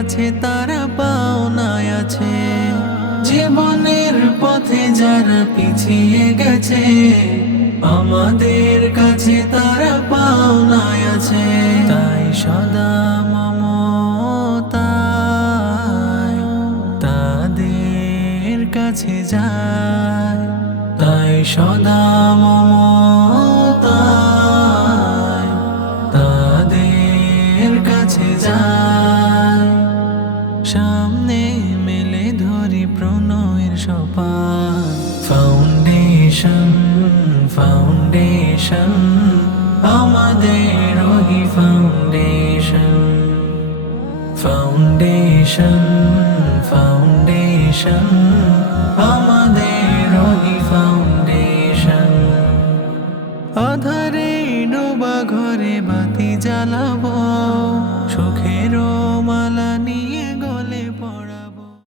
কাছে তারা পাওনায় আছে। জীবনের পথে যারা পিছিয়ে গেছে, আমাদের কাছে তারা পাওনায় আছে। তাই সদা মমতায় তাদের কাছে যায়, তাই সদা মমতায় তাদের কাছে যায়। সামনে মেলে ধরি প্রণয়ের সোপান, ফাউন্ডেশন ফাউন্ডেশন আমাদের ওই ফাউন্ডেশন। ফাউন্ডেশন ফাউন্ডেশন আমাদের